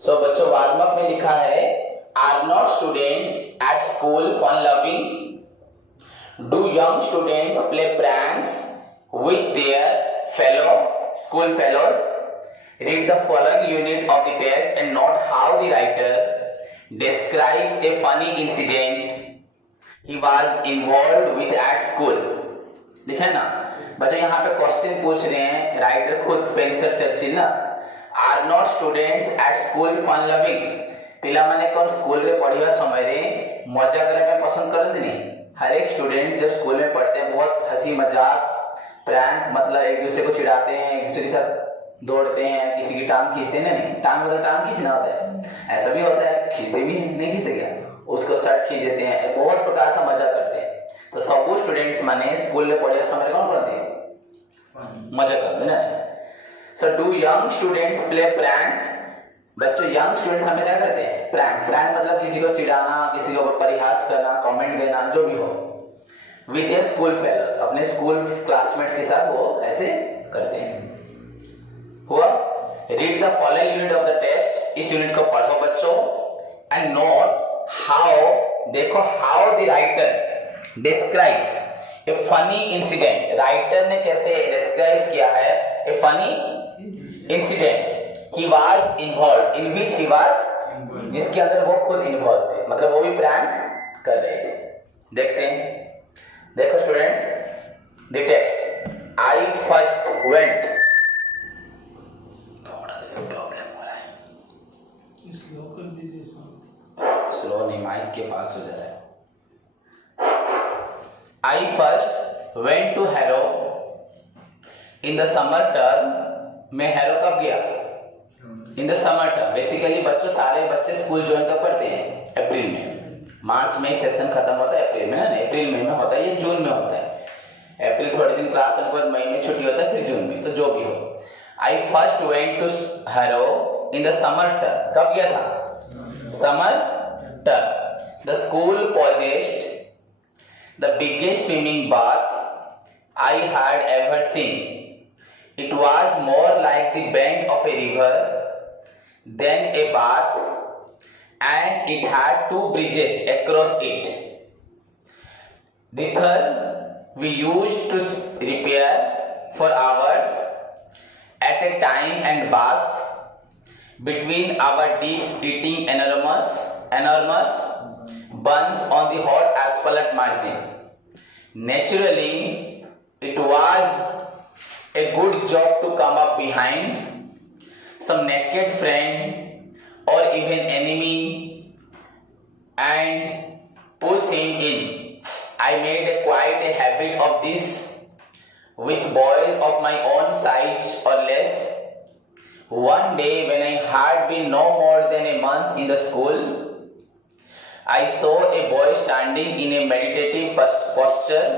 बच्चों warm up में लिखा है are not students at school fun loving, do young students play pranks with their fellow school fellows, read the following unit of the text and note how the writer describes a funny incident he was involved with at school। लिखे ना बच्चों, यहाँ पे question पूछ रहे हैं, writer खुद Spencer Churchill ना, are not students at school fun loving, पिलामाने कौन स्कूल रे पढ़िया समय रे मजा करने में पसंद करते नहीं। हर एक स्टूडेंट जब स्कूल में पढ़ते हैं बहुत हंसी मजाक प्रैंक, मतलब एक दूसरे को चिढ़ाते हैं, एक दूसरे के साथ दौड़ते हैं, किसी की टांग खींचते हैं। नहीं, टांग मतलब टांग खींचना होता है, ऐसा भी होता है, खींचते भी हैं, नहीं खींचते क्या, उसको शर्ट खींच देते हैं, बहुत प्रकार का मजा करते हैं। तो सब स्टूडेंट्स माने स्कूल में पढ़िया समय कौन करते हैं, मजा करते हैं ना। So do young students play pranks, बच्चों यंग स्टूडेंट्स हमें क्या करते हैं, प्रैंक। प्रैंक मतलब किसी को चिढ़ाना, किसी के ऊपर परिहास करना, कमेंट देना, जो भी हो, विद देयर स्कूल फेलोज, अपने स्कूल क्लासमेट्स के साथ वो ऐसे करते हैं। हुआ, read the following unit of the text, इस यूनिट को पढ़ो बच्चों, एंड नोट हाउ, देखो how the writer describes a funny incident, writer ने कैसे डिस्क्राइब किया है ए funny incident he was involve, in which he was, जिसके अंदर वो खुद इन्वॉल्व थे, मतलब वो भी प्रैंक कर रहे थे। देखते हैं, देखो students the text, I first went, थोड़ा सा प्रॉब्लम हो रहा है, स्लो कर दीजिए, स्लो नहीं, माइक के पास हो जा रहा है। I first went to Harrow in the summer term, मैं हैरो कब गया, इन द समर टर्म। बेसिकली बच्चों, सारे बच्चे स्कूल ज्वाइन कब करते हैं, अप्रैल में, मार्च में सेशन खत्म होता है, अप्रैल में ना, अप्रैल मई में होता है, ये जून में होता है। अप्रैल थोड़े दिन क्लास होने के बाद मई में छुट्टी होता है, फिर जून में, तो जो भी हो। I first went to Harrow in the summer term, कब गया था, summer term. The school possessed the biggest swimming bath I had ever seen. It was more like the bank of a river than a bath, and it had two bridges across it. Thither we used to repair for hours at a time and bask between our dips, eating enormous buns on the hot asphalt margin. Naturally, it was a good job to come up behind some naked friend or even enemy and push him in. I made quite a habit of this with boys of my own size or less. One day when I had been no more than a month in the school, I saw a boy standing in a meditative posture,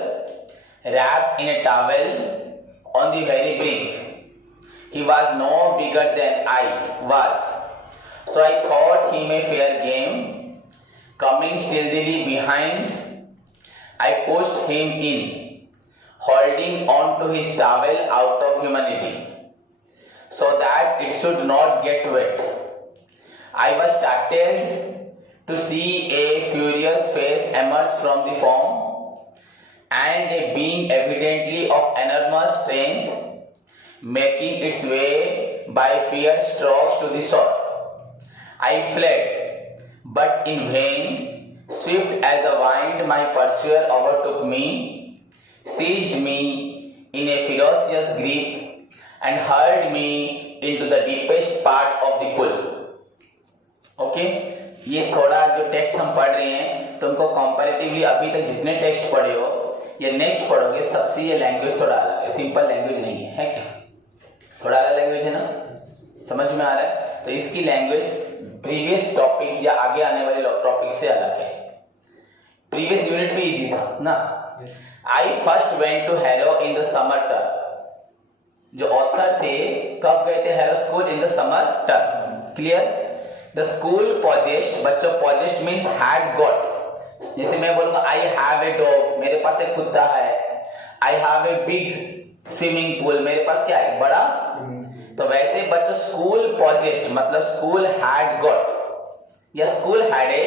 wrapped in a towel on the very brink. He was no bigger than I was, so I thought him a fair game. Coming stealthily behind, I pushed him in, holding on to his towel out of humanity, so that it should not get wet. I was startled to see a furious face emerge from the foam, and a being evidently of enormous strength making its way by fierce strokes to the shore. I fled, but in vain. Swift as the wind, my pursuer overtook me, seized me in a ferocious grip, and hurled me into the deepest part of the pool. Okay? ये थोड़ा जो text हम पढ़ रहे हैं, तुमको comparatively अभी तक जितने टेक्स्ट पढ़े हो या नेक्स्ट पढ़ोगे, सबसे ये लैंग्वेज थोड़ा अलग है, सिंपल लैंग्वेज नहीं है क्या, थोड़ा अलग लैंग्वेज है ना, समझ में आ रहा है। तो इसकी लैंग्वेज प्रीवियस टॉपिक्स या आगे आने वाले टॉपिक से अलग है। प्रीवियस यूनिट भी इजी था ना। I first went to Harrow in the summer term, जो ऑथर थे कब गए थे Harrow school, in the summer term. Clear. The school possessed, बच्चों possessed means had got, जैसे मैं बोलूंगा I have a dog, मेरे पास एक कुत्ता है, I have a big swimming pool, मेरे पास क्या है, बड़ा तो वैसे बच्चों स्कूल पॉजेस्ट मतलब स्कूल हैड गॉट या school had a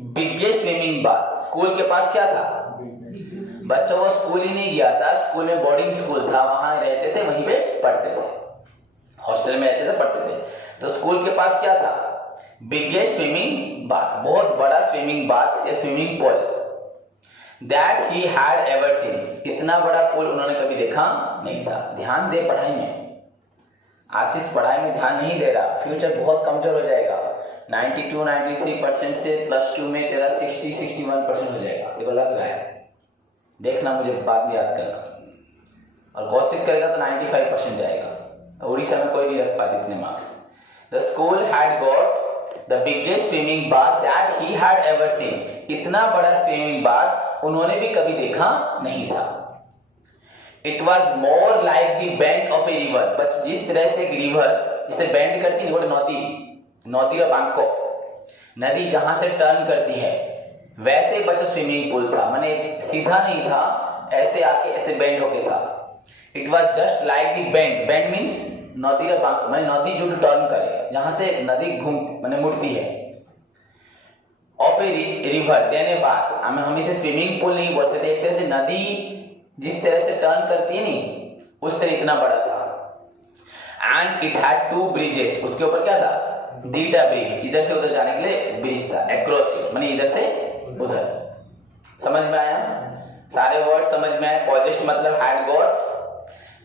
biggest swimming bath. School के पास क्या था बच्चों, वो स्कूल ही नहीं गया था, स्कूल में बोर्डिंग स्कूल था, वहां रहते थे, वहीं पे पढ़ते थे, हॉस्टल में रहते थे, पढ़ते थे। तो स्कूल के पास क्या था, बिगेस्ट स्विमिंग बाथ, बहुत बड़ा स्विमिंग बाथ या swimming pool, that he had ever seen, इतना बड़ा पूल उन्होंने कभी देखा नहीं था। ध्यान दे पढ़ाई में, आशीष पढ़ाई में ध्यान नहीं दे रहा, फ्यूचर बहुत कमजोर हो जाएगा। 92-93% से +2 में तेरा 60-61% हो जाएगा, तेरे को लग रहा है, देखना, मुझे बाद में याद करना, और कोशिश करेगा तो 95% जाएगा। उड़ीसा में कोई नहीं रख पाती इतने marks. The school had got the biggest swimming bath that he had ever seen, इतना बड़ा स्विमिंग बाथ उन्होंने भी कभी देखा नहीं था। It was more like the bank of a river, but जिस तरह से एक रिवर जिसे बेंड करती है, नदी का बैंक को, नदी जहां से टर्न करती है, वैसे बच्चा स्विमिंग पूल था, माने सीधा नहीं था, ऐसे आके ऐसे बेंड होके था। It was just like the bend means नदी का बैंक, माने नदी जो टर्न करे, जहां से नदी माने मुड़ती है, of a river, then a bath, हम इसे स्विमिंग पूल नहीं बोल सकते, एक तरह से नदी जिस तरह से टर्न करती है नहीं, उस तरह इतना बड़ा था। एंड इट हैड 2 ब्रिजेस, उसके ऊपर क्या था, दीटा ब्रिज, इधर से उधर जाने के लिए ब्रिज था, अक्रॉस माने इधर से उधर। समझ में आया, सारे वर्ड समझ में आए। पॉजेस्ट मतलब हैड गॉट,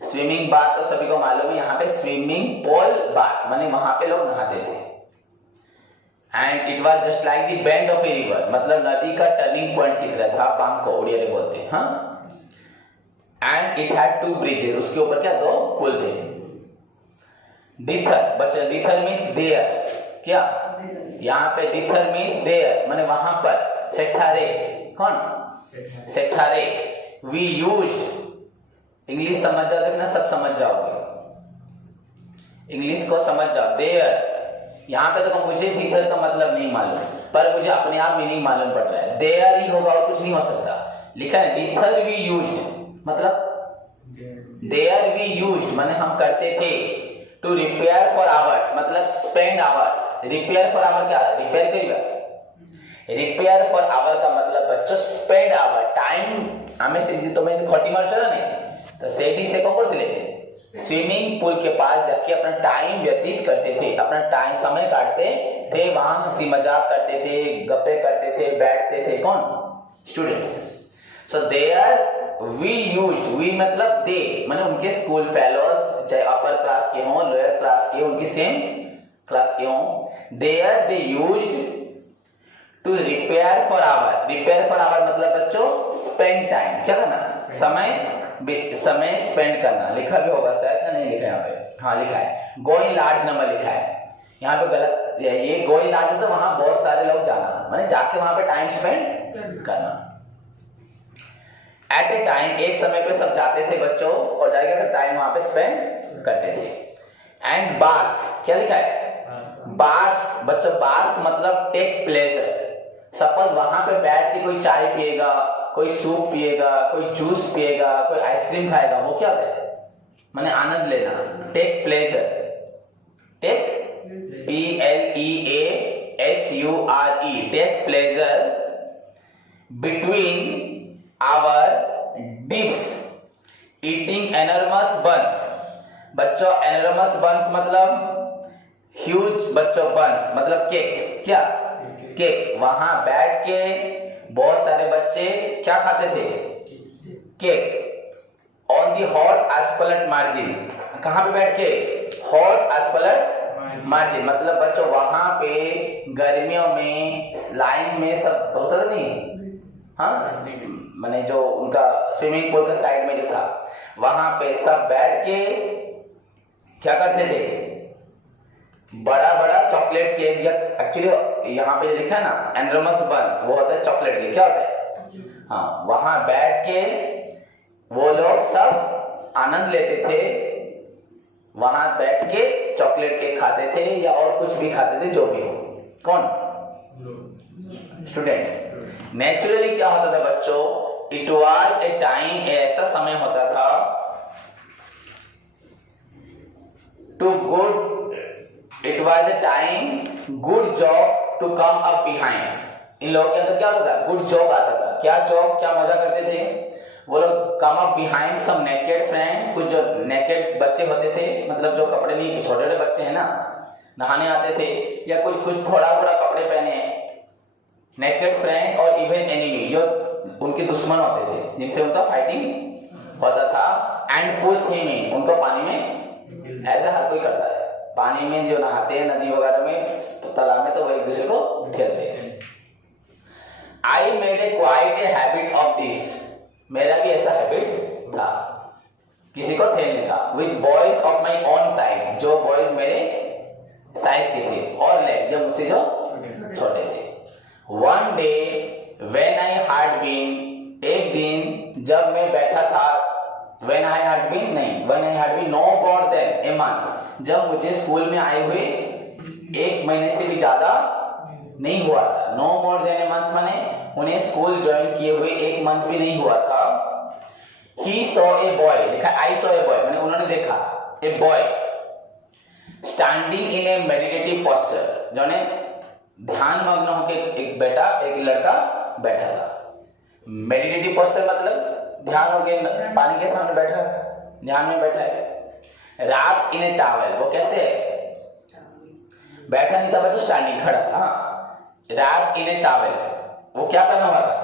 स्विमिंग बाथ तो सभी को मालूम है, यहाँ पे स्विमिंग पूल बाथ माने वहां पे लोग नहाते थे। And it was just like the bend of a river, मतलब नदी का टर्निंग पॉइंट की तरह था, बांक को उड़िया बोलते हैं। हाँ, एंड इट हैड 2 ब्रिजेस, उसके ऊपर क्या 2 पुल थे। दिथर, बच्चा दिथर मीन्स देयर, क्या यहाँ पे दिथर मीन्स देयर माने वहां पर, सेठारे, कौन सेठारे, वी यूज्ड, इंग्लिश समझ जाओ, देखना सब समझ जाओगे, इंग्लिश को समझ जाओ। देयर, यहाँ पे तो मुझे दिथर का मतलब नहीं मालूम, पर मुझे अपने आप मीनिंग मालूम पड़ रहा है, देयर ही होगा और कुछ नहीं हो सकता। लिखा है दिथर वी यूज्ड, मतलब देयर वी यूज्ड माने हम करते थे, टू रिपेयर फॉर आवर्स मतलब spend hours, repair for hour क्या, रिपेयर करेगा, रिपेयर फॉर आवर का मतलब बच्चों स्पेंड आवर, टाइम हमें सीधी तो मैं खोटी मार चला नहीं, तो सेठी से कौन करते थे, स्विमिंग पूल के पास जाके अपना टाइम व्यतीत करते थे, अपना टाइम समय काटते थे, वहां हंसी मजाक करते थे, गप्पे करते थे, बैठते थे, कौन, students. So there we used, we मतलब दे माने उनके स्कूल फेलोज, चाहे अपर क्लास के हों लोअर क्लास के, उनकी सेम क्लास के हों, there they used to repair for hour, repair for hour मतलब बच्चों स्पेंड टाइम, क्या करना, समय स्पेंड करना। लिखा भी होगा शायद, नहीं लिखा यहाँ पे, हाँ लिखा है, गो इन लार्ज नंबर लिखा है, यहाँ पे गलत, ये गो इन लार्ज मतलब वहां बहुत सारे लोग जाना, माने जाके वहां पे टाइम स्पेंड करना। एट ए टाइम, एक समय पे सब जाते थे बच्चों, और जाके टाइम वहां पे स्पेंड करते थे। एंड बास्क, क्या लिखा है, बास्क, बच्चों बास्क मतलब टेक प्लेजर, सपोज वहां पे बैठ के कोई चाय पिएगा, कोई सूप पिएगा, कोई जूस पिएगा, कोई आइसक्रीम खाएगा, वो क्या होता है, माने आनंद लेना, take pleasure, take PLEASURE, take pleasure between our dips eating enormous buns, बच्चों एनर्मस बंस मतलब ह्यूज, बच्चों बंस मतलब केक, क्या केक, वहां बैठ के बहुत सारे बच्चे क्या खाते थे, cake, on the hot asphalt margin, कहां पे बैठ के, हॉट एस्फल्ट मार्जिन मतलब बच्चों वहां पे गर्मियों में लाइन में सब होता था नहीं, हाँ माने जो उनका स्विमिंग पूल का साइड में जो था, वहां पे सब बैठ के क्या करते थे, बड़ा बड़ा चॉकलेट केक, या एक्चुअली यहाँ पे लिखा है ना एनर्मस बन, वो होता है चॉकलेट केक, क्या होता है, हाँ वहां बैठ के वो लोग सब आनंद लेते थे, वहां बैठ के चॉकलेट केक खाते थे या और कुछ भी खाते थे, जो भी हो, कौन, स्टूडेंट्स। नेचुरली क्या होता था बच्चों, इट वाज ए टाइम, ऐसा समय होता था, to good, it was a time good job to come up behind. इन लोगों के अंदर क्या होता था? गुड जॉक आता था। क्या जॉक, क्या मजा करते थे वो लोग? कम अप बिहाइंड सम नेकेड फ्रेंड, कुछ जो नेकेड बच्चे होते थे, मतलब जो कपड़े नहीं, छोटे छोटे बच्चे हैं ना, नहाने आते थे, या कुछ कुछ थोड़ा थोड़ा कपड़े पहने, नेकेड फ्रेंड और इवन एनिमी, जो उनके दुश्मन होते थे, जिनसे उनका फाइटिंग होता था। एंड पुश हिम इन, उनको पानी में, ऐसा हर कोई करता है, पानी में जो नहाते हैं नदी वगैरह में, तालाब में, तो वो एक दूसरे को खेलते हैं। I made a quite a habit of this, मेरा भी ऐसा हैबिट था किसी को ठेलने का। With boys of my own side, जो बॉयज मेरे साइज के थे, और लेस, जो मुझसे जो छोटे थे। One day when I had been, एक दिन जब मैं बैठा था, व्हेन आई हैड बीन नहीं, when I had been no more than a month, जब मुझे स्कूल में आए हुए 1 महीने से भी ज्यादा नहीं हुआ था। No more than a month माने उन्हें स्कूल ज्वाइन किए हुए 1 मंथ भी नहीं हुआ था। ही सॉ ए बॉय, लिखा आई सॉ ए बॉय, माने उन्होंने देखा a boy standing in A meditative posture, जो ने ध्यान मग्न होकर एक लड़का बैठा था। मेडिटेटिव पोस्चर मतलब ध्यान हो गया, पानी के सामने बैठा, ध्यान में बैठा है। रैप्ड इन ए टॉवेल, वो कैसे बैठा नहीं था बच्चों, स्टैंडिंग, खड़ा था। रैप्ड इन ए टॉवेल, वो क्या पहना हुआ था?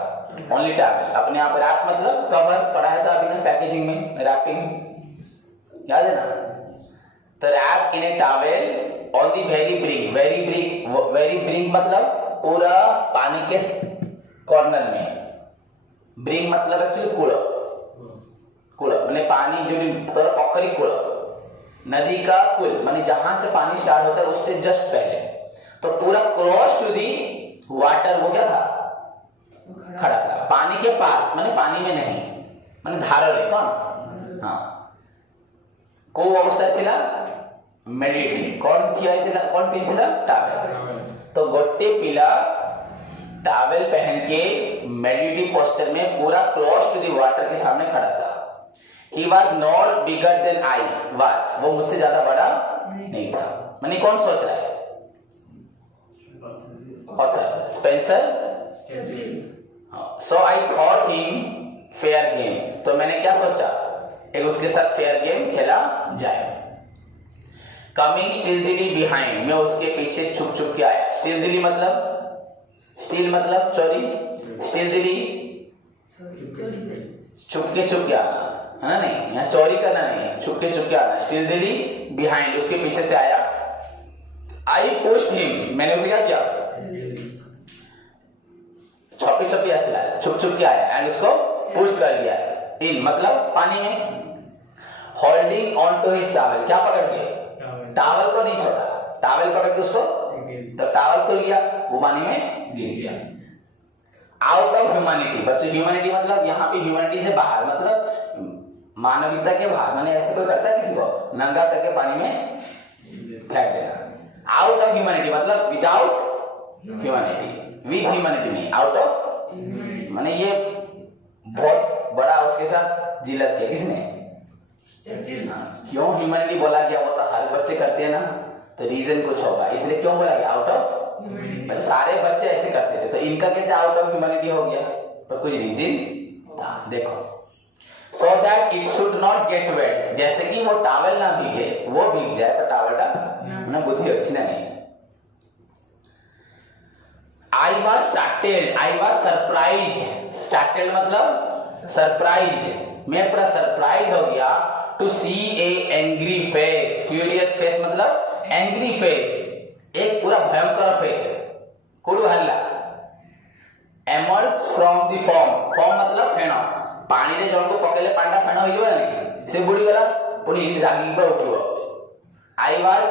ओनली टॉवेल, अपने आप। रैप मतलब कवर, पढ़ाया था अभी ना पैकेजिंग में, रैपिंग, याद है ना? तो wrapped in a towel on the very brink, very brink मतलब पूरा पानी के कॉर्नर में। ब्रिंक मतलब एक्चुअली कूड़ माने पानी जो तो पोखरी कूड़, नदी का कुल माने जहां से पानी स्टार्ट होता है उससे जस्ट पहले, तो पूरा क्रॉस टू दी वाटर, वो क्या था? खड़ा था। पानी के पास माने पानी में नहीं, माने धारा रे कौन? हाँ, को अवस्था थिला मेडिटेटिंग, कौन पिंथिला? टावेल। तो गोटे पिला टावेल पहन के मेडिटेटिव पोस्चर में पूरा क्लोज टू द वाटर के सामने खड़ा था। He was not bigger than I was, वो मुझसे ज्यादा बड़ा नहीं था। माने कौन सोच रहा है? Author Spencer. So I thought him fair game, तो मैंने क्या सोचा? एक उसके साथ फेयर गेम खेला जाए। Coming stealthily behind, मैं उसके पीछे छुप छुप के आया। स्टीलथिली मतलब, स्टील मतलब चोरी, स्टीलथिली छुप के आना है ना? नहीं, यहाँ चोरी करना नहीं, छुप के आना। स्टीलथिली बिहाइंड, उसके पीछे से आया। आई पुश्ड हिम, मैंने उसे क्या किया? छुपी ऐसे लाया, छुप के आया, एंड उसको पुश कर दिया। इन मतलब पानी में। Holding on to his towel, क्या पकड़ के? टॉवेल को नहीं छोड़ा, टॉवेल पकड़ के उसको, तो टॉवेल खुल गया, वो पानी में गिर गया। आउट ऑफ ह्यूमैनिटी, बच्चों ह्यूमैनिटी मतलब यहाँ पे ह्यूमैनिटी से बाहर, मतलब मानविकता के बाहर, माने ऐसे कोई करता है किसी को नंगा करके पानी में फेंक देना। आउट ऑफ ह्यूमैनिटी मतलब विदाउट ह्यूमैनिटी, विद ह्यूमैनिटी नहीं, आउट ऑफ, माने ये बहुत बड़ा उसके साथ जिलत किया किसने? क्यों ह्यूमैनिटी बोला गया? वो तो हर बच्चे करते हैं ना, तो रीजन कुछ होगा, इसलिए क्यों बोला गया आउट ऑफ? सारे बच्चे ऐसे करते थे, तो इनका कैसे आउट ऑफ ह्यूमैनिटी हो गया? पर कुछ रीजन था, देखो। So that it should not get wet, जैसे कि वो टॉवेल ना भीगे, वो भीग जाए, पर टॉवेल का बुद्धि अच्छी ना नहीं। I was started, I was surprised, started मतलब सरप्राइज्ड, मैं पूरा सरप्राइज हो गया। To see a angry face, furious face मतलब एंग्री फेस, एक पूरा भयंकर फेस, कुड़ू हल्ला। Emerge from the foam, foam मतलब फेण, पानी रे जण को पकेले पांडा फेण होइबो नहीं, से बुड़ी गला पुनी इन रागी पर उठिबो। I was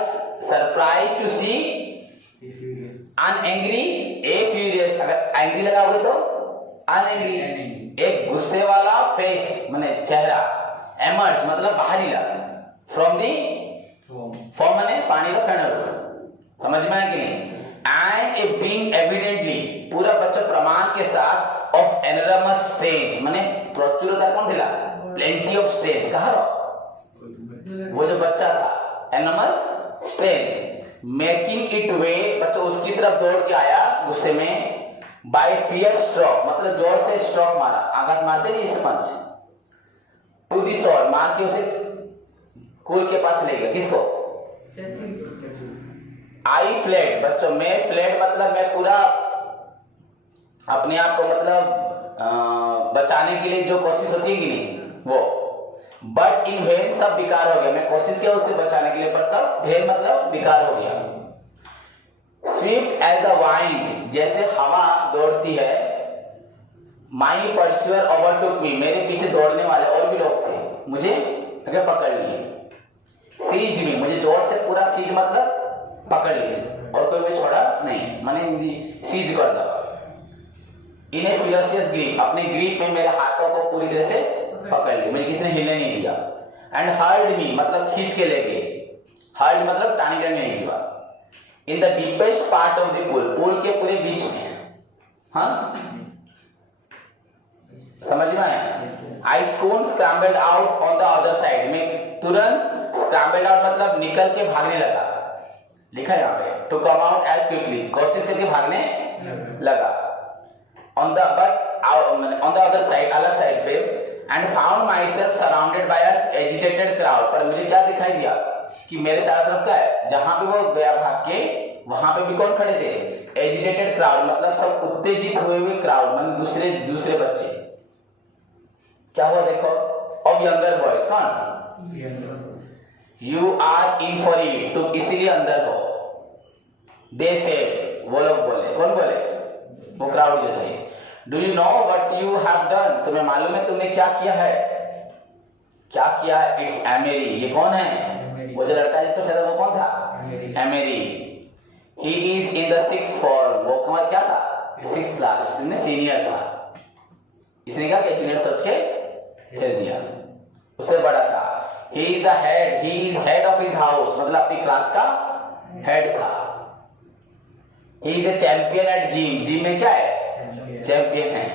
surprised to see an angry a furious, अगर एंग्री लगाओगे तो अन एंग्री, एक गुस्से वाला फेस माने चेहरा। एमर्ज मतलब बाहरीला, फ्रॉम दी फॉर्म माने पानी रो फेण, समझ में आया कि नहीं? एंड ए बीइंग एविडेंटली, पूरा बच्चा प्रमाण के साथ, ऑफ एनरमस स्ट्रेंथ माने प्रचुरता कौन थिला? Plenty of strength. कहा रो? वो जो बच्चा था enormous strength, making it way, बच्चों उसकी तरफ दौड़ के आया गुस्से में, बाय फियर स्ट्रोक, मतलब जोर से स्ट्रोक मारा, आघात मारते नहीं स्पंज, टू द शोर, मार के उसे कूल के पास ले गया, किसको? आई फ्लेड, बच्चों मैं फ्लेड मतलब मैं पूरा अपने आप को मतलब बचाने के लिए जो कोशिश होती है कि नहीं वो, बट इन वेन, सब बेकार हो गया, मैं कोशिश किया उससे बचाने के लिए पर सब वेन मतलब बेकार हो गया। स्विफ्ट एज द वाइंड, जैसे हवा दौड़ती है, माई परस्यूअर ओवरटुक मी, मेरे पीछे दौड़ने वाले और भी लोग थे, मुझे अगर पकड़ लिए, सीज्ड मी, मुझे जोर से पूरा सीज मतलब पकड़ लिए और कोई भी छोड़ा नहीं, माने सीज कर दो, इन ए फियर्सियस ग्रीप, अपने ग्रीप में मेरे हाथों को पूरी तरह से पकड़ लिया, मुझे किसी ने हिलने नहीं दिया, एंड हर्ड मी मतलब खींच के ले गए, हर्ड मतलब टानी टानी नहीं जीवा, in the deepest part of the pool, pool के पूरे बीच में, हाँ समझ में आया? I soon scrambled out on the other side, में तुरंत स्क्रैम्बल्ड आउट मतलब निकल के भागने लगा, लिखा है यहाँ पे, to come out as quickly, कोशिश करके भागने लगा, on the but on the other side, अलग साइड पे, and found myself surrounded by an agitated crowd, पर मुझे क्या दिखाई दिया कि मेरे चारों तरफ क्या है, जहां पे वो गया भाग के वहां पे भी कौन खड़े थे? एजिटेटेड क्राउड, मतलब सब उत्तेजित हुए क्राउड, मतलब दूसरे बच्चे, क्या हुआ देखो, ऑफ यंगर बॉयज, कौन? You are in for it, तुम इसीलिए अंदर हो, दे से, वो लोग बोले, कौन बोले? वो क्राउड जो थे, do you know what you have done, तुम्हें मालूम है तुमने क्या किया है? क्या किया है? इट्स एमेरी, ये कौन है? वो जो लड़का जिसको था वो कौन था? Amery, he is in the 6th form, वो कौन क्या था? 6th क्लास में सीनियर था, इसने क्या किया? जूनियर सोच के फेल दिया, उससे बड़ा था, he is the head, he is head of his house, मतलब अपनी क्लास का हेड था, he is a champion at gym, gym में क्या है? चैंपियन है,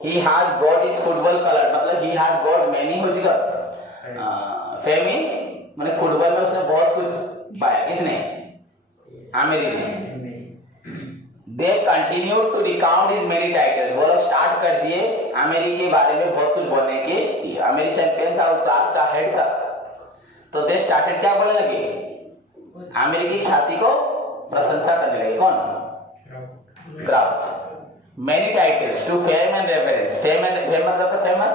he has got his football color, मतलब he had got many हो जाएगा फेमिन, मैंने फुटबॉल में उसने बहुत कुछ पाया, किसने? आमिरी ने। They continue to recount his many titles, वो लोग स्टार्ट कर दिए आमिरी के बारे में बहुत कुछ बोलने के, आमिरी चैंपियन था और क्लास का हेड था, तो दे स्टार्टेड क्या बोलने लगे? आमिरी की ख्याति को प्रशंसा करने लगे, कौन? Crowd, many titles to fame and reverence, fame मतलब फेमस,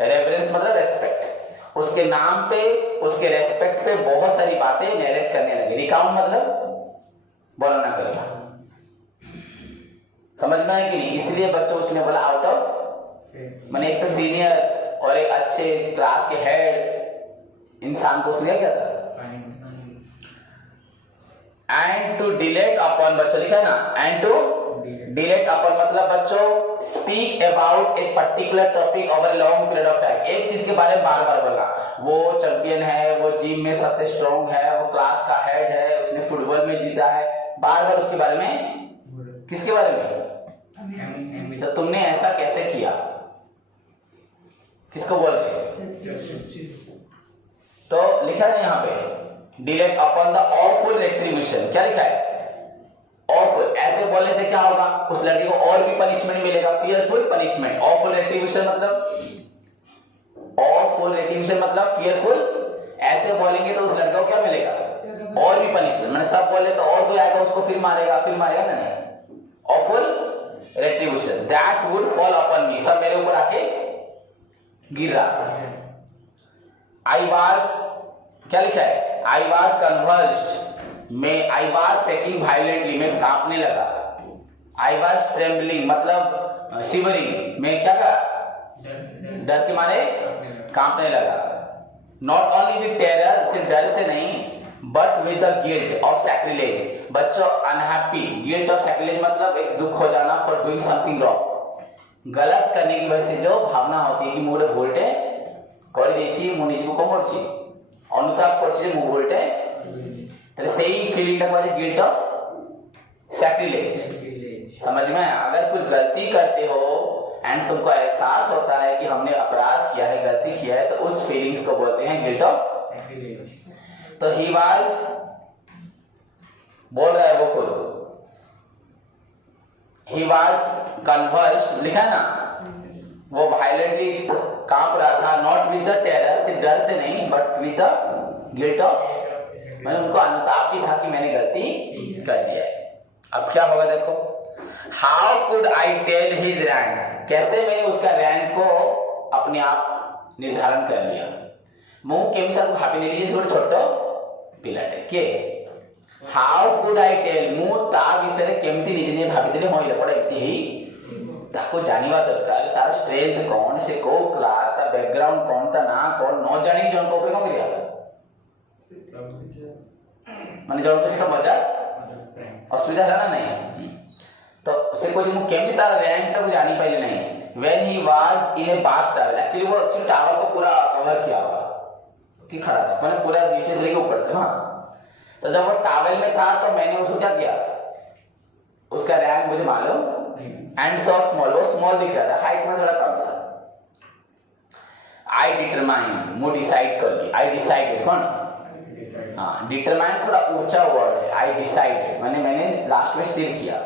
रेवरेंस मतलब रेस्पेक्ट, उसके नाम पे उसके रेस्पेक्ट पे बहुत सारी बातें नैरेट करने लगे, रिकाउंट मतलब वर्णना करेगा, समझ में आया कि नहीं? इसलिए बच्चों उसने बोला आउट ऑफ, मैंने एक तो सीनियर और एक अच्छे क्लास के हेड इंसान को उसने क्या था? एंड टू डिलेट अपॉन, बच्चों लिखा है ना, एंड टू डिलेट अपॉन मतलब बच्चों स्पीक अबाउट एक particular topic over long period of time, एक चीज के बारे में बार बार बोला, वो चैंपियन है, वो जिम में सबसे स्ट्रॉन्ग है, वो क्लास का हेड है, उसने फुटबॉल में जीता है, बार बार उसके बारे में, किसके बारे में? तो तुमने ऐसा कैसे किया, किसको बोल रहे? तो लिखा है यहाँ पे dilate upon the awful retribution, क्या लिखा है? ऑफुल, ऐसे बोलने से क्या होगा? उस लड़के को और भी पनिशमेंट मिलेगा, फियरफुल पनिशमेंट, ऑफुल रेट्रीब्यूशन मतलब, ऑफुल रेट्रीब्यूशन मतलब फियरफुल, ऐसे बोलेंगे तो उस लड़के को क्या मिलेगा? और भी पनिशमेंट, मैंने सब बोले तो और कोई आएगा उसको फिर मारेगा ना, नहीं, awful retribution, that would fall upon मी, सब मेरे ऊपर आके गिर रहा था, आई वाज, क्या लिखा है? आई वाज कन्वर्स्ड, मैं आई वाज शेकिंग वायलेंटली, मैं कांपने लगा, आई वाज ट्रेम्बलिंग मतलब शिवरिंग, मैं क्या कर? डर के मारे कांपने लगा, नॉट ओनली विद टेरर, सिर्फ डर से नहीं, but with the guilt of sacrilege, बच्चों अनहैप्पी, गिल्ट ऑफ सैक्रिलेज मतलब एक दुख हो जाना फॉर डूइंग समथिंग रॉन्ग, गलत करने की वजह से जो भावना होती है कि मुझे भूलते कर देची मुझे को कम करची अनुताप करची मुझे भूलते, तो सही फीलिंग तक वाले गिल्ट ऑफ सैक्रिलेज, समझ में? अगर कुछ गलती करते हो एंड तुमको एहसास होता है कि हमने अपराध किया है, गलती किया है, तो उस फीलिंग्स को बोलते हैं गिल्ट ऑफ सैक्रिलेज। तो ही वाज बोल रहा है वो खुद, ही वाज कन्वर्स्ड लिखा है ना, वो वायलेंटली कांप रहा था, नॉट विद द टेरर, सिर्फ डर से नहीं, but with the guilt of, मैंने उनको अनुताप भी था कि मैंने गलती कर दिया है। अब क्या होगा देखो, how could I tell his rank, कैसे मैंने उसका रैंक को अपने आप निर्धारण कर लिया। मुंह केमी ताको भाभी ने लिए छोटो पिलाटे के हाउ कुड आई टेल, मु ता विषय केमती निजे ने भाभी देले होइले पड़े एती ताको जानिवा दरकार, तार स्ट्रेंथ कौन से, को क्लास ता बैकग्राउंड कौन ता ना कौन न जानी जन को ऊपर को करिया माने जन को से मजा असुविधा है ना नहीं, तो से कोई मु केमती तार रैंक ता को जानी पाइले नहीं। When he was in a bath towel, actually वो एक्चुअली टॉवल को पूरा कवर किया हुआ कि खड़ा था, मैंने पूरा नीचे से लेके ऊपर तक। हाँ, तो जब वो टॉवल में था तो मैंने उसको क्या किया, उसका रैंक मुझे मालूम, एंड सो स्मॉल, वो स्मॉल दिख रहा था, हाइट में थोड़ा कम था। आई डिटरमाइन, मु डिसाइड कर ली, आई डिसाइडेड, कौन, हाँ, डिटरमाइन थोड़ा ऊंचा वर्ड है, आई डिसाइडेड मैंने लास्ट में स्थिर किया।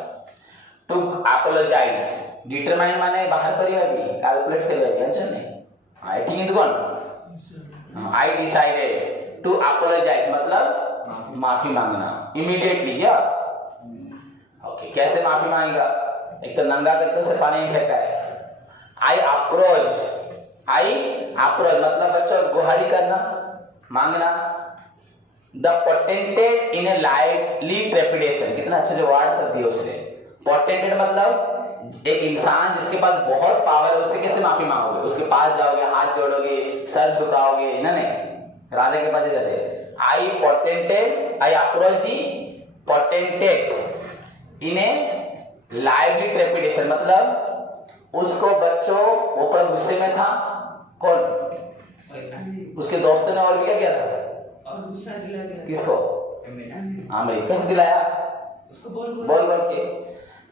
टू अपोलोजाइज, डिटरमाइन माने बाहर करिए अभी, कैलकुलेट करिए अभी, अच्छा नहीं, आई ठीक है तो कौन, आई डिसाइडेड टू अपोलोजाइज मतलब माफी मांगना इमीडिएटली, क्या ओके, कैसे माफी मांगेगा, एक तो नंगा करके उसे पानी में फेंका है। आई अप्रोच मतलब बच्चों गुहारी करना, मांगना। The potentate in a lively trepidation, कितना अच्छे जो वर्ड सब दिए उसने। पोटेंटेड मतलब एक इंसान जिसके पास बहुत पावर है, उससे कैसे माफी मांगोगे, उसके पास जाओगे, हाथ जोड़ोगे, सर झुकाओगे ना, नहीं, राजा के पास जाते। I potentate, I approach the potentate in a lively trepidation मतलब उसको बच्चों वो पर गुस्से में था, कौन, उसके दोस्तों ने और भी क्या किया था, और गुस्सा दिला दिया किसको, आमिर, कैसे दिलाया, उसको बोल बोल के।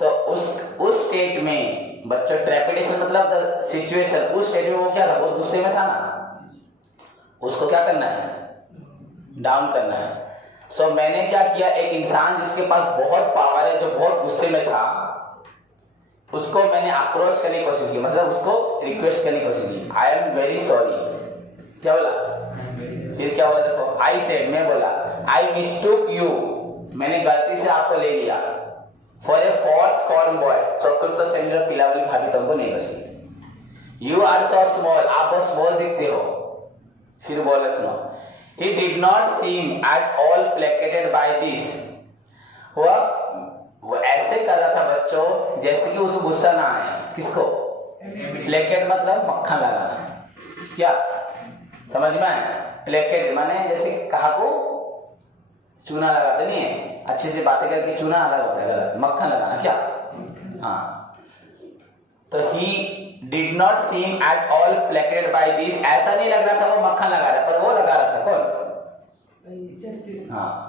तो उस स्टेट में बच्चों ट्रेपिडेशन मतलब सिचुएशन, उस स्टेट में वो क्या था, बहुत गुस्से में था ना, उसको क्या करना है, डाउन करना है। सो मैंने क्या किया, एक इंसान जिसके पास बहुत पावर है, जो बहुत गुस्से में था, उसको मैंने अप्रोच करने की कोशिश की, मतलब उसको रिक्वेस्ट करने की कोशिश की। आई एम वेरी सॉरी, क्या बोला, फिर क्या बोला देखो, आई सेड, मैं बोला, आई मिस्टूक यू, मैंने गलती से आपको ले लिया, for a fourth form boy, चतुर्थ श्रेणी पिला वाली भाभी तुमको नहीं गई। यू आर सो स्मॉल, आप बहुत स्मॉल दिखते हो। फिर बोला सुनो, he did not seem at all placated by this, वो ऐसे कर रहा था बच्चों जैसे कि उसको गुस्सा ना आए, किसको, प्लेकेट मतलब मक्खन लगाना, क्या समझ में आया, प्लेकेट माने जैसे कहा को चूना लगाते नहीं है, अच्छे से बातें करके चूना अलग होता है, गलत, मक्खन लगाना, क्या, हाँ। तो he did not seem at all placated by this, ऐसा नहीं लग रहा था वो मक्खन लगा रहा, पर वो लगा रहा था कौन, हाँ।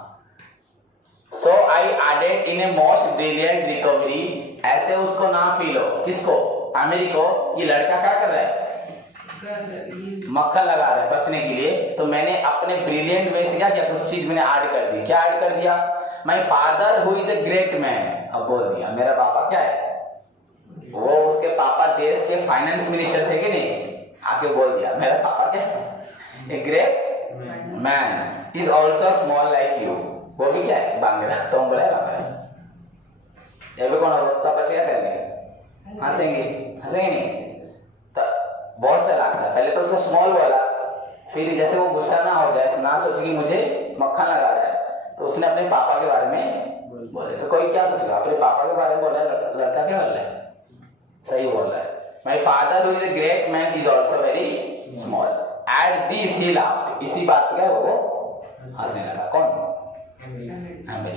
So I added in a most brilliant recovery, ऐसे उसको ना फील हो, किसको, आमिर को, ये लड़का क्या कर रहा है, मक्खन लगा रहा है बचने के लिए। तो मैंने अपने ब्रिलियंट वे से क्या किया, कुछ चीज मैंने ऐड कर दी, क्या ऐड कर दिया, my father who is a great man, अब बोल दिया मेरा पापा क्या है, वो उसके पापा देश के फाइनेंस मिनिस्टर थे कि नहीं, आके बोल दिया मेरा पापा क्या है, ए great man is also small like you, वो भी क्या है, बांगड़ा, तो हम बोला बांगड़ा, ये भी कौन होगा, सब बच्चे क्या करेंगे, हंसेंगे नहीं, तो बहुत चालाक था, पहले तो उसको स्मॉल बोला, फिर जैसे वो गुस्सा ना हो जाए, ना सोचे कि मुझे मक्खन लगा रहा है, तो उसने अपने पापा के बारे में बोले। तो कोई क्या सोचेगा, अपने पापा के बारे में बोल रहा है, लड़का क्या बोल रहा है, सही बोल रहा है, my father who is a great man is also very small, at this he laughed, इसी बात पे क्या वो हंसने लगा, कौन, Aamir.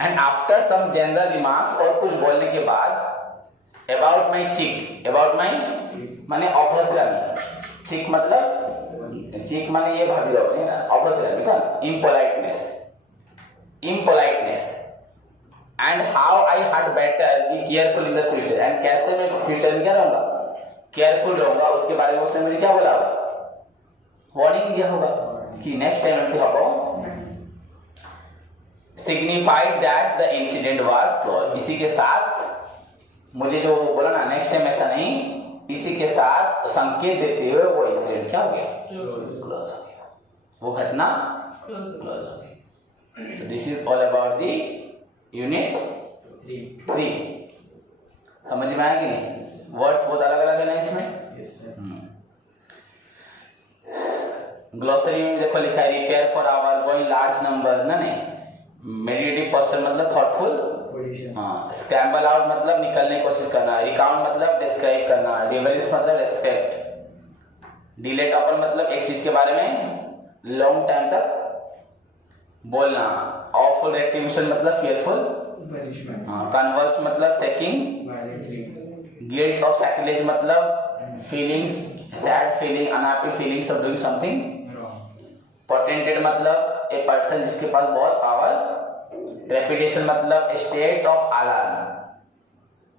And after some general remarks, और कुछ बोलने के बाद, अबाउट माई चिक, अबाउट माई माने अभद्रामी, चिक मतलब चिक माने ये भाभी लोग नहीं ना, अभद्रामी का impoliteness, and how I had better be careful in the future, and कैसे मैं फ्यूचर में क्या रहूंगा, केयरफुल रहूंगा, उसके बारे में उसने मुझे क्या बोला होगा, वार्निंग दिया होगा कि नेक्स्ट टाइम एमती हम signified that the incident was closed. इसी के साथ मुझे जो बोला ना नेक्स्ट टाइम ऐसा नहीं, इसी के साथ संकेत देते हुए वो इंसिडेंट क्या हो गया, क्लोज हो गया, वो घटना क्लोज हो गई. So this is all about the unit 3. समझ में आया कि नहीं? वर्ड्स बहुत अलग अलग है ना इसमें. ग्लोसरी में देखो लिखा है repair for hour going large number ना, नहीं. मेडिटेटिव पोस्चर मतलब थॉटफुल. हाँ. स्क्रैम्बल आउट मतलब निकलने की कोशिश करना. रिकाउंट मतलब डिस्क्राइब करना. रिवरिस मतलब रेस्पेक्ट. डिलेट ओपन मतलब एक चीज के बारे में लॉन्ग टाइम तक बोलना. ऑफुल रेट्रीब्यूशन मतलब फियरफुल. कन्वर्स मतलब सेकिंग. गिल्ट ऑफ सैक्रिलेज मतलब feelings, sad feeling, unhappy feelings of doing something. Potentate मतलब ए पर्सन जिसके पास बहुत पावर. रेपुटेशन मतलब स्टेट ऑफ अलार्म.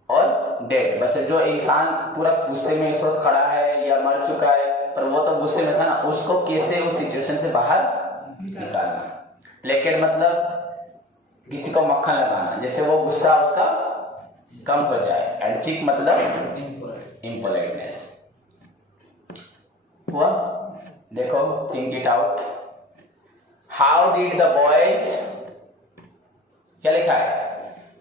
और डेड बच्चे जो इंसान पूरा गुस्से में इस वक्त खड़ा है या मर चुका है पर वो तो गुस्से में था ना, उसको कैसे उस सिचुएशन से बाहर निकालना. प्लेकेट मतलब किसी को मक्खन लगाना, जैसे वो गुस्सा उसका कम हो जाए. एंड चिक मतलब इम्पोलाइटनेस. हुआ? देखो, think it out. How did the boys, क्या लिखा है?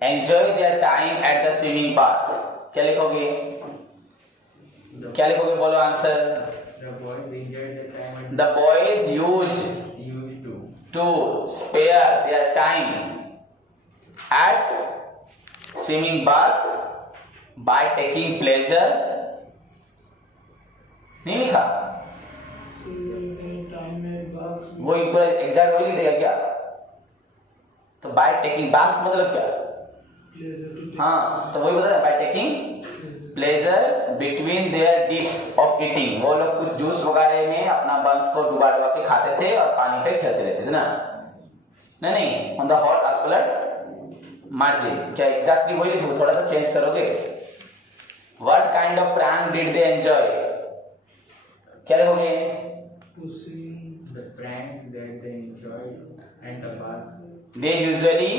Enjoy their time at the swimming path. क्या लिखोगे? क्या लिखोगे? बोलो answer. The boys used to spare their time at swimming bath by taking pleasure. नहीं लिखा? वो एग्जैक्ट वही लिख देगा क्या? तो बाय टेकिंग बाथ मतलब क्या? हाँ, तो वही बोला bye taking pleasure between their dips of eating. वो लोग कुछ जूस वगैरह में अपना बंस को डुबा डुबा के खाते थे और पानी पे खेलते रहते थे ना. नहीं, ऑन द हॉट अस्पलट मार्जिन. क्या एग्जैक्टली वही लिखो? थोड़ा सा चेंज करोगे. What kind of prank did they enjoy? क्या लिखोगे? The prank that they enjoyed at the park. They usually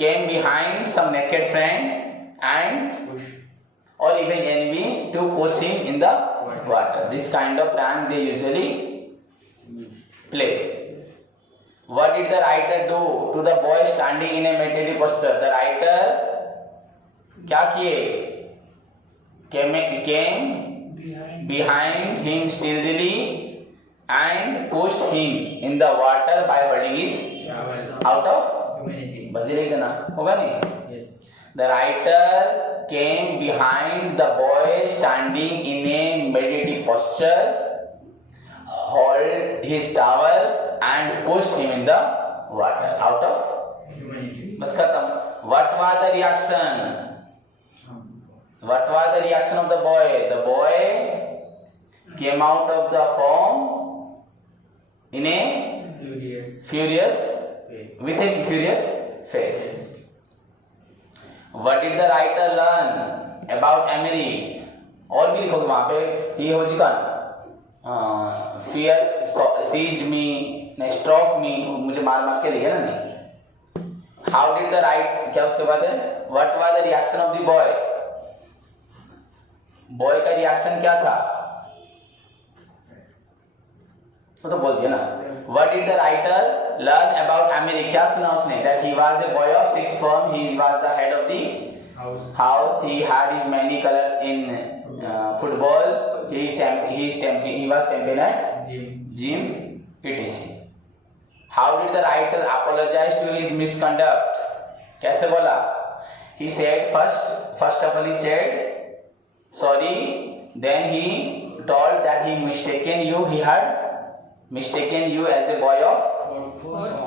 came behind some naked friend and or even enemy to push him in the water. This kind of prank they usually play. What did the writer do to the boy standing in a meditative posture? The writer क्या किए? Came behind him stealthily and pushed him in the water by holding his out of Humanity. बस ये लिख देना, होगा नहीं? Yes. The writer came behind the boy standing in a meditative posture, hold his towel and pushed him in the water out of Humanity. बस खत्म. What was the reaction? What was the reaction of the boy? The boy came out of the foam in a furious with a furious face. What did the writer learn about Emery? और भी लिखोगे वहां पे. he हो चुका. Fear seized me, struck me, मुझे मार मार के लिया ना. नहीं. How did the writer, क्या उसके बाद है? What was the reaction of the boy? Boy का रिएक्शन क्या था? तो बोल दिया ना. What did the writer learn about Emery? क्या सुना उसने? That he was a boy of sixth form. He was the head of the house. He had his many colors in football. He was champion at gym, etc. How did the writer apologize to his misconduct? कैसे बोला? He said first of all he said sorry. Then he told that he had mistaken you as a boy of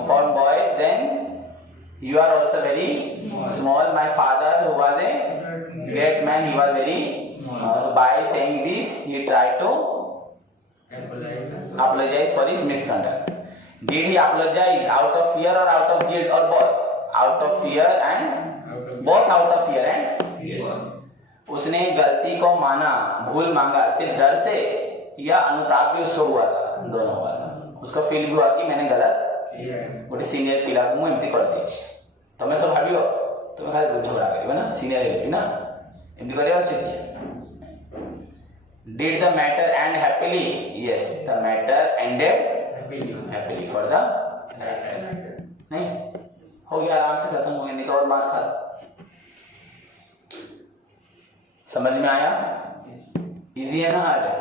form boy. Then you are also very small. My father, who was a great man, he was very small. By saying this, he tried to apologize for his misconduct. Did he apologize out of fear or out of guilt or both? Out of fear and both. Out of fear and guilt. उसने गलती को माना, भूल मांगा सिर्फ डर से, या अनुताप भी उसको हुआ था? दोनों हुआ था. उसको फील भी हुआ कि मैंने गलत गोटे सीनियर पिला को एमती कर देछि तमे सब भाबियो तुम खाली झगड़ा करियो ना सीनियर हेबी ना एमती करिया उचित है did the matter end happily yes the matter ended happily for the writer नहीं हो गया आराम से खत्म हो गया नहीं तो और मार खा समझ में आया इजी है ना हार्ड है